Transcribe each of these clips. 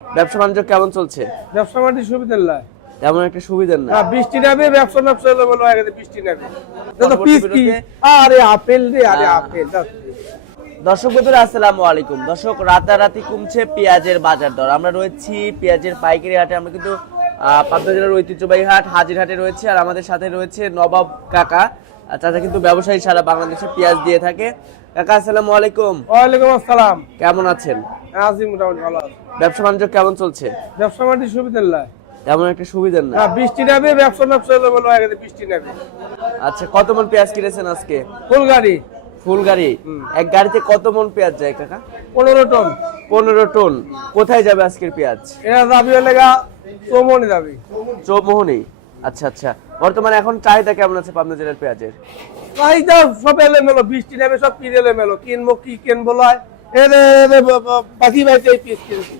ব্যবসা বাণিজ্য কেমন চলছে? ব্যবসা বাণিজ্য সুবিধা নাই, তেমন একটা সুবিধা না। বৃষ্টি নামে ব্যবসা বলো আগে বৃষ্টি নামে পরবর্তী আরে আপেল রে, আরে আপেল দর্শক বন্ধুরা আসসালামু আলাইকুম। দর্শক, রাতারাতি কমছে পেঁয়াজের বাজার দর। আমরা রয়েছি পেঁয়াজের পাইকারি হাটে। আমরা কিন্তু পাবনা জেলার ঐতিহ্যবাহী হাট হাজিরহাটে রয়েছে, আর আমাদের সাথে রয়েছে নবাব কাকা। চাচা কিন্তু ব্যবসায়ী, সারা বাংলাদেশে পেঁয়াজ দিয়ে থাকে। কাকা আসসালামু আলাইকুম। ওয়ালাইকুম আসসালাম। কেমন আছেন? আছি মোটামুটি ভালো আছি। ব্যবসা বাণিজ্য কেমন চলছে? ব্যবসা বাণিজ্য সুবিধা নাই, তেমন একটা সুবিধা না। বৃষ্টি নামে ব্যবসা বলো আগে বৃষ্টি নামে। আচ্ছা, কত মন পেঁয়াজ কিনেছেন আজকে? ফুল গাড়ি, ফুল গাড়ি। এক গাড়িতে কত মন পেঁয়াজ যায় কাকা? 15 টন। 15 টন। কোথায় যাবে আজকের পেঁয়াজ? এরা দাবি লেগা চৌমনি দাবি, চৌমোহনী। আচ্ছা আচ্ছা, বর্তমানে এখন চাহিদা কেমন আছে পাবনা জেলার পেঁয়াজের? চাহিদা সব এলোমেলো, বৃষ্টি নামে সব পিস এলোমেলো। কিনবো কি কিনবো লয় বাকি বাইছে এই পিস কিনছি,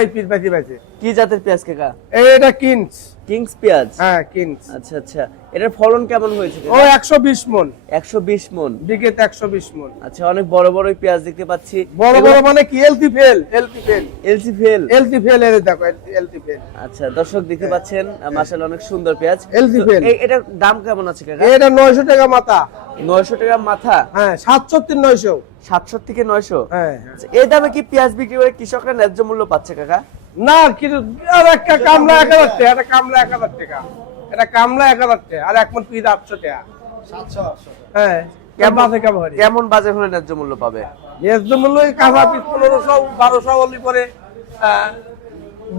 এই পিস বাকি বাইছে। কি জাতের পেঁয়াজ কাকা? এটা কিনস, কিংস পেঁয়াজ। হ্যাঁ কিনস। আচ্ছা আচ্ছা, এটার ফলন কেমন হয়েছে ও 120 মন, 120 মন বিঘেতে 120 মন। আচ্ছা, অনেক বড় বড় পেঁয়াজ দেখতে পাচ্ছি। বড় বড় মানে কি LC fail, LC fail, LC fail, LC fail এর দেখো, এলসি ফেল। আচ্ছা দর্শক দেখতে পাচ্ছেন, মাশাআল্লাহ অনেক সুন্দর পেঁয়াজ। LC fail. এটার দাম কেমন আছে কাকা? এটা 900 টাকা মাথা। 900 টাকা মাথা? হ্যাঁ 770 900। 700 থেকে 900? হ্যাঁ। আচ্ছা, এই দামে কি পেঁয়াজ বিক্রি করে কৃষকরা ন্যায্য মূল্য পাচ্ছে কাকা? না কিন্তু আর একটা কামলা 1000 টাকা, এটা কামলা 1000 টাকা, এটা কামলা 1000 টাকা, আর এক মন পিস 800 টাকা, 700 800। হ্যাঁ কেমন বাজার হলে ন্যায্য মূল্য পাবে? ন্যায্য মূল্য কাঁচা পিস 1500 1200 হলি পরে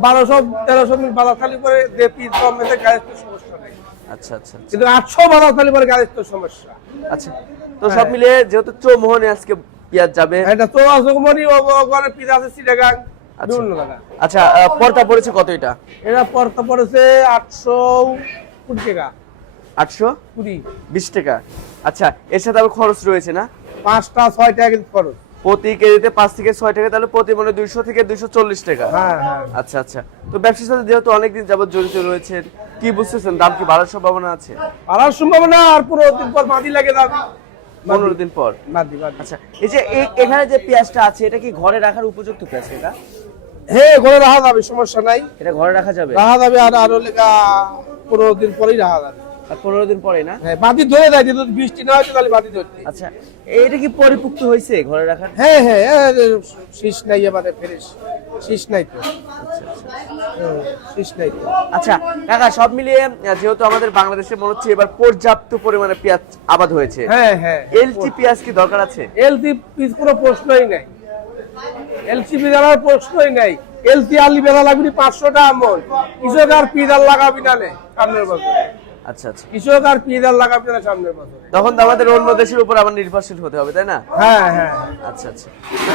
1200 1300 মিল বাজার খালি পরে যে পিস কম মেতে গাড়ির তো সমস্যা নাই। আচ্ছা আচ্ছা, কিন্তু 800 বাজার খালি পরে গাড়ির তো সমস্যা। আচ্ছা, তো সব মিলিয়ে যেহেতু চৌমোহনে আজকে পেঁয়াজ যাবে, এটা তো আসগমনি ও ঘরে পিস আছে সিটাগাং বিভিন্ন জায়গা। আচ্ছা, পড়তা পড়েছে কত এটা? এটা পড়তে পড়েছে 820 টাকা। 820 টাকা। আচ্ছা, এর সাথে আবার খরচ রয়েছে না? 5টা 6 টাকা কিন্তু খরচ। প্রতি কেজিতে 5 থেকে 6 টাকা, তাহলে প্রতি মনে 200 থেকে 240 টাকা। হ্যাঁ হ্যাঁ। আচ্ছা আচ্ছা, তো ব্যবসার সাথে যেহেতু অনেকদিন যাবত জড়িত রয়েছেন, কি বুঝতেছেন দাম কি বাড়ার সম্ভাবনা আছে? আর সম্ভাবনা আর 15 দিন পর মাটি লাগে দাবি, 15 দিন পর মাটি। আচ্ছা, এই যে এখানে যে পেঁয়াজটা আছে, এটা কি ঘরে রাখার উপযুক্ত পেঁয়াজ এটা? হ্যাঁ ঘরে রাখা যাবে, সমস্যা নাই, এটা ঘরে রাখা যাবে? রাখা যাবে। আর লেগা 15 দিন পরেই রাখা যাবে। আর 15 দিন পরে না? হ্যাঁ বাতি ধরে দেয়, যদি বৃষ্টি না হয় তাহলে বাতি ধরতে। আচ্ছা, এটা কি পরিপুক্ত হয়েছে ঘরে রাখার? হ্যাঁ হ্যাঁ, শীষ নাই এবারে, ফ্রেশ শীষ নাই তো। আচ্ছা আচ্ছা শীষ নাই তো। আচ্ছা কাকা, সব মিলিয়ে যেহেতু আমাদের বাংলাদেশে মনে হচ্ছে এবার পর্যাপ্ত পরিমাণে পেঁয়াজ আবাদ হয়েছে, হ্যাঁ হ্যাঁ, এলটি পেঁয়াজ কি দরকার আছে? এলসি পিস কোনো প্রশ্নই নাই, এলসি বেদার প্রশ্নই নাই। এলসি আলি বেদা লাগবি 500 টাকা মন, কৃষক আর পিদার লাগাবি না সামনের বছর। আচ্ছা আচ্ছা, কৃষক আর পিদার লাগাবি না সামনের বছর, তখন তো আমাদের অন্য দেশের উপর আবার নির্ভরশীল হতে হবে, তাই না? হ্যাঁ হ্যাঁ। আচ্ছা আচ্ছা,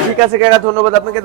ঠিক আছে কাকা, ধন্যবাদ আপনাকে।